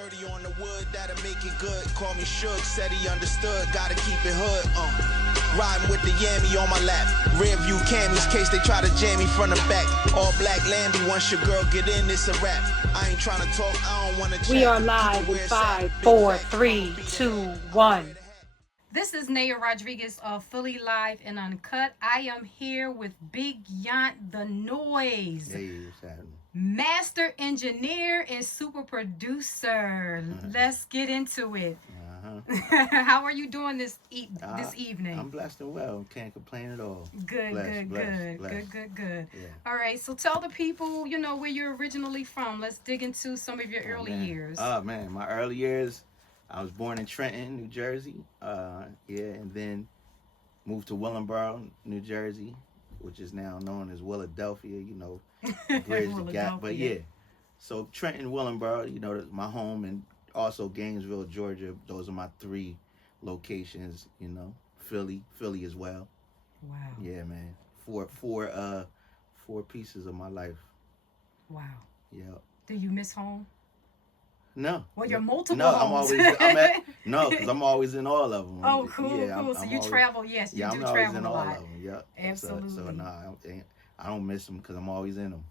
30 on the wood, that'll make it good. Call me Shook, said he understood, gotta keep it hood. Riding with the yammy on my lap. Rear view camis, case they try to jam me from the back. All black Lambie, once your girl get in, it's a rap. I ain't trying to talk, I don't wanna chat. We are live in 5, 4, 3, 2, 1. This is Naya Rodriguez of Fully Live and Uncut. I am here with Big Yount, the NOIZE. Hey, what's happening? Master engineer and super producer. Let's get into it. How are you doing this evening? I'm blessed and well. Can't complain at all. Good. Yeah. All right, so tell the people, where you're originally from. Let's dig into some of your early years. Oh, man, my early years, I was born in Trenton, New Jersey. And then moved to Willingboro, New Jersey, which is now known as Philadelphia, bridge the gap. But yeah, so Trenton, Willingboro, my home, and also Gainesville, Georgia. Those are my three locations, Philly as well. Wow. Yeah, man. Four pieces of my life. Wow. Yeah. Do you miss home? No. Well, you're multiple homes. Because I'm always in all of them. Oh, cool, yeah, cool. So you travel, yes, you do travel a lot. All of them, yeah. Absolutely. So no, I don't miss them because I'm always in them.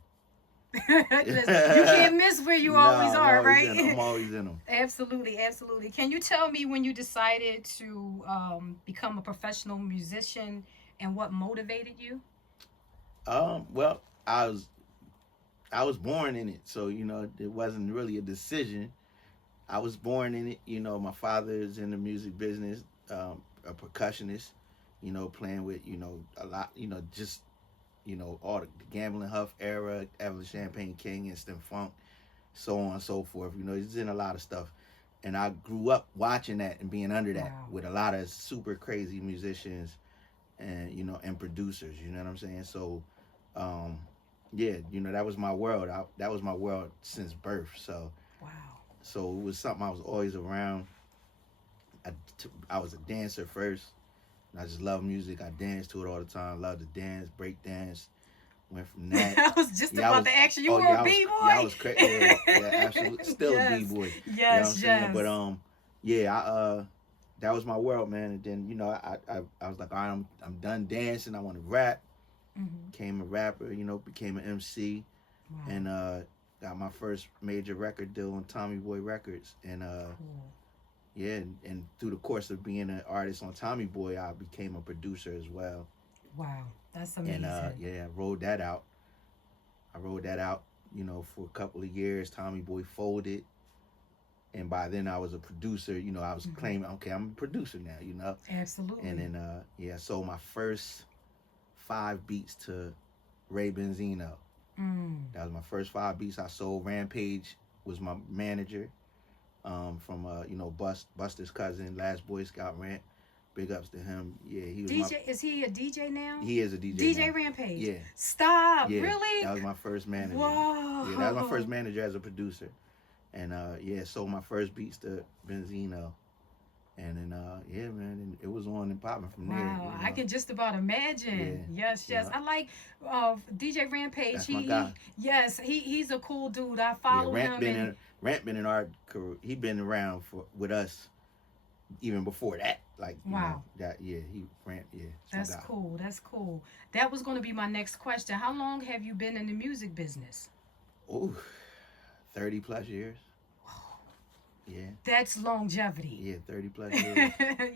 You can't miss where you always are, right? I'm always in them. Absolutely. Can you tell me when you decided to become a professional musician and what motivated you? Well, I was born in it, so it wasn't really a decision. I was born in it. My father is in the music business, a percussionist. Playing with a lot. Just all the Gambling Huff era, Evelyn Champagne King, Instant Funk, so on and so forth. He's in a lot of stuff, and I grew up watching that and being under that with a lot of super crazy musicians, and and producers. You know what I'm saying? So. Yeah, that was my world. That was my world since birth. So, wow. So it was something I was always around. I was a dancer first. And I just love music. I danced to it all the time. Loved to dance, break dance. Went from that. I was just about to ask you. You were a b-boy. Yeah, I was crazy. Yeah, absolutely. Still a b-boy. Yes, yes. But that was my world, man. And then I was like, all right, I'm done dancing. I want to rap. Became a rapper, became an MC, and got my first major record deal on Tommy Boy Records. And and through the course of being an artist on Tommy Boy, I became a producer as well. Wow, that's amazing. And I rolled that out. For a couple of years. Tommy Boy folded, and by then I was a producer. I was claiming, okay, I'm a producer now. Absolutely. And then I sold my first 5 beats to Ray Benzino. That was my first 5 beats I sold. Rampage was my manager, from Buster's cousin, Last Boy Scout Rant. Big ups to him. Yeah, he was DJ. Is he a DJ now? He is a DJ. DJ now. Rampage. Yeah. Stop. Yeah, Really? That was my first manager. Whoa. Yeah, that was my first manager as a producer, and sold my first beats to Benzino. And then, man, it was on and popping from there. Wow, I can just about imagine. Yeah. Yes. I like DJ Rampage. That's my guy. He's a cool dude. I follow him. Rant been in our career. He been around with us even before that. Like, wow. Rant. That's cool. That was going to be my next question. How long have you been in the music business? Oh, 30 plus years. Yeah. That's longevity. Yeah, 30 plus years.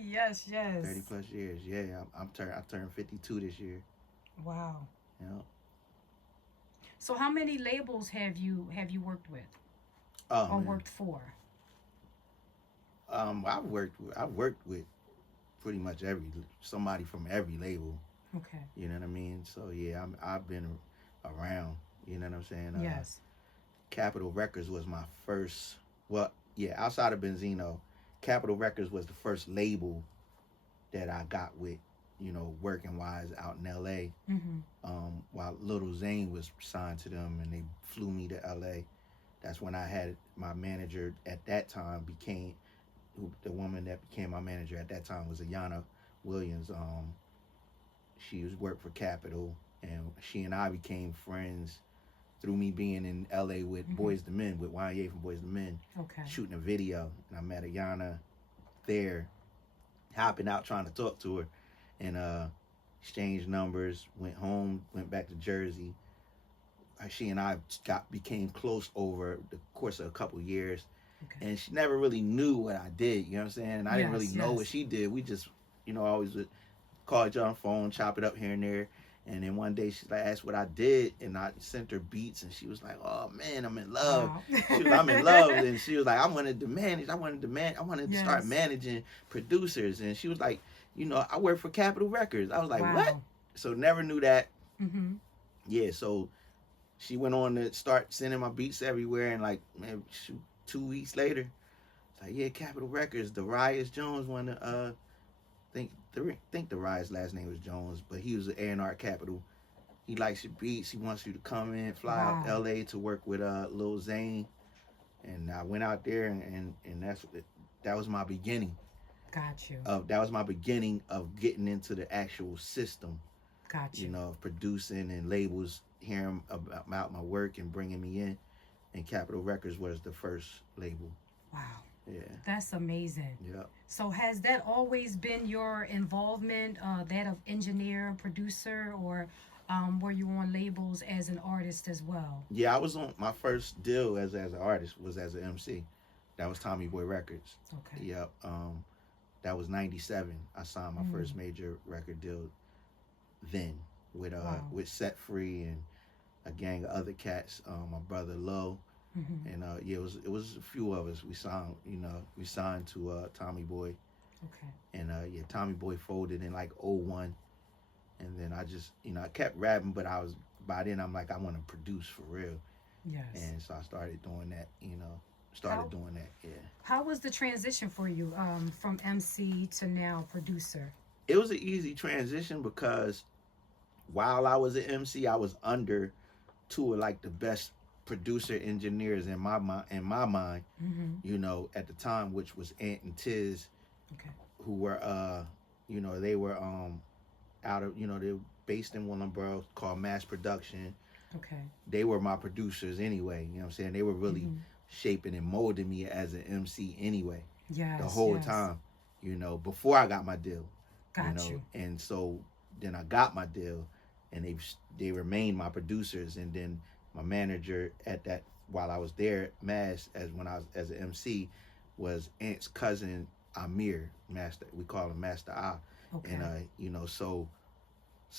Yes. 30 plus years. Yeah, I turned 52 this year. Wow. Yeah. So how many labels have you worked with? Worked for? I've worked with pretty much somebody from every label. Okay. You know what I mean? So yeah, I've been around. You know what I'm saying? Yes. Capitol Records was my first. Well, yeah, outside of Benzino, Capitol Records was the first label that I got with, working wise out in L.A. While Lil Zane was signed to them and they flew me to L.A. That's when I had my manager at that time the woman that became my manager at that time was Ayana Williams. She worked for Capitol, and she and I became friends through me being in LA with Boys to Men, with YA from Boys to Men, shooting a video. And I met Ayana there, hopping out trying to talk to her, and exchanged numbers, went home, went back to Jersey. She and I became close over the course of a couple years. And she never really knew what I did, you know what I'm saying? And I didn't really know what she did. We just, always would call each other on the phone, chop it up here and there. And then one day she asked what I did, and I sent her beats, and she was like, "Oh man, I'm in love." Wow. I'm in love, and she was like, "I wanted to start managing producers." And she was like, "I work for Capitol Records." I was like, "What?" So never knew that. Yeah, so she went on to start sending my beats everywhere, and 2 weeks later, it's like, "Yeah, Capitol Records, Darius Jones wanted to think Darius' last name was Jones, but he was an A&R at Capitol. He likes your beats. He wants you to come in, fly out to LA to work with Lil Zane." And I went out there, and that was my beginning. Got you. That was my beginning of getting into the actual system. Got you. Of producing and labels hearing about my work and bringing me in. And Capitol Records was the first label. Wow. Yeah. That's amazing. Yeah. So has that always been your involvement, that of engineer, producer, or were you on labels as an artist as well? Yeah, I was on my first deal as an artist was as an MC. That was Tommy Boy Records. Okay. Yep. That was 97. I signed my first major record deal then with Set Free and a gang of other cats. My brother Low. And it was a few of us. We signed to Tommy Boy. Okay. And Tommy Boy folded in like 01. And then I just I kept rapping, but by then I'm like, I want to produce for real. Yes. And so I started doing that. Yeah. How was the transition for you from MC to now producer? It was an easy transition because while I was an MC, I was under two of like the best producer engineers in my mind, at the time, which was Ant and Tiz, who were they were out of they were based in Willingboro, called Mass Production. Okay. They were my producers anyway, you know what I'm saying? They were really shaping and molding me as an MC anyway. Yes. The whole time, before I got my deal. Got you. And so then I got my deal, and they remained my producers, and then my manager at that while I was there at Mass when I was as an MC was Ant's cousin Amir, Master. We call him Master A. Okay. And so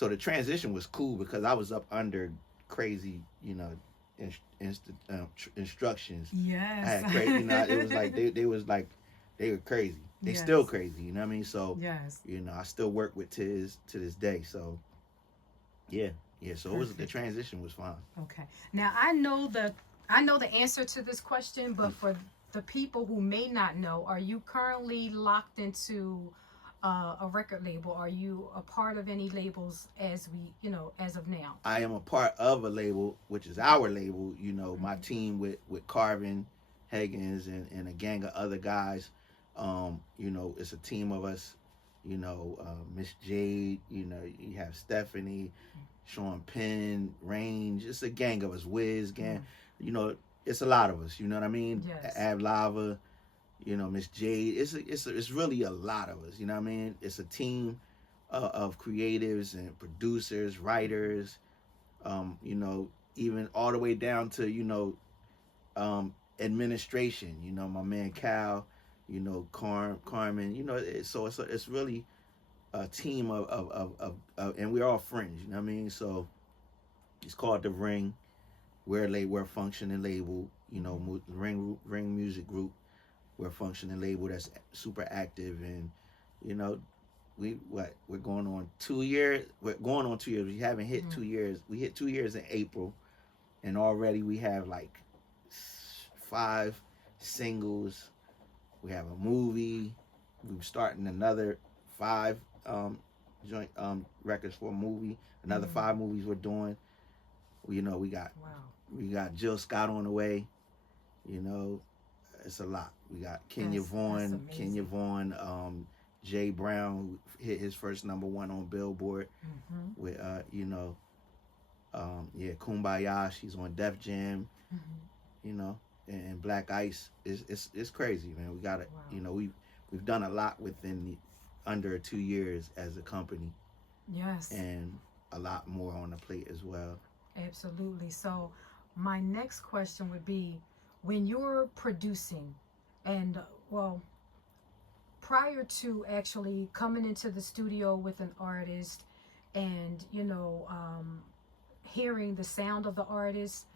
the transition was cool because I was up under crazy, instructions. Yes. I had crazy, it was like they were crazy. They still crazy, you know what I mean? So yes. I still work with Tiz to this day. So yeah. Yeah, so the transition was fun. Okay. Now I know the answer to this question, but for the people who may not know, are you currently locked into a record label? Are you a part of any labels as of now? I am a part of a label, which is our label. My team with Carvin, Higgins, and a gang of other guys. It's a team of us. Miss Jade. You have Stephanie. Sean Penn, Range, it's a gang of us, Wiz gang, it's a lot of us, you know what I mean? Yes. Ab Lava, Miss Jade, it's really a lot of us, you know what I mean? It's a team of creatives and producers, writers, even all the way down to, administration, my man Cal, Carmen, so it's really a team of and we're all friends, you know what I mean? So it's called The Ring. We're a functioning label, Ring Music Group. We're a functioning label that's super active, and we're going on 2 years. We're going on 2 years. We haven't hit 2 years. We hit 2 years in April, and already we have like 5 singles. We have a movie. We're starting another 5 joint records for a movie. Another 5 movies we're doing. We got Jill Scott on the way. It's a lot. We got Kenya Vaughn, Jay Brown, who hit his first #1 on Billboard with Yeah, Kumbaya. She's on Def Jam. Mm-hmm. You know, and Black Ice. It's crazy, man. We got it. Wow. You know, we've done a lot within under 2 years as a company, Yes. and a lot more on the plate as well. Absolutely. So, my next question would be, when you're producing, and well, prior to actually coming into the studio with an artist, and hearing the sound of the artist,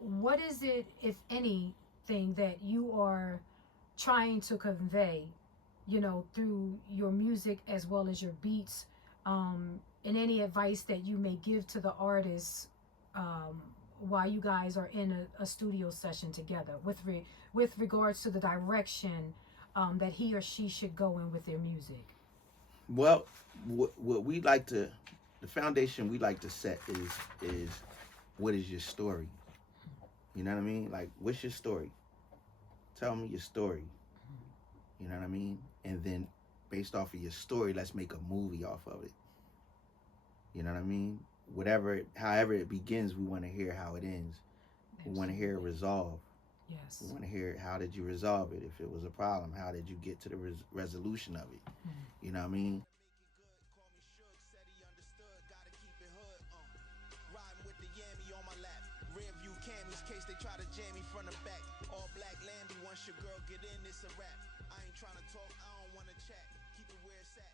what is it, if anything, that you are trying to convey, through your music as well as your beats, and any advice that you may give to the artists, while you guys are in a studio session together, with regards to the direction, that he or she should go in with their music? Well, what we like to, the foundation we like to set is what is your story? You know what I mean? Like, what's your story? Tell me your story. You know what I mean? And then, based off of your story, let's make a movie off of it. You know what I mean? However it begins, we want to hear how it ends. We want to hear it resolve. Yes. We want to hear, how did you resolve it? If it was a problem, how did you get to the resolution of it? You know what I mean? Case they try to jam me from the back. All black Lambie, once your girl get in, it's a rap. I ain't trying to talk, I don't want to chat. Keep it where it's at.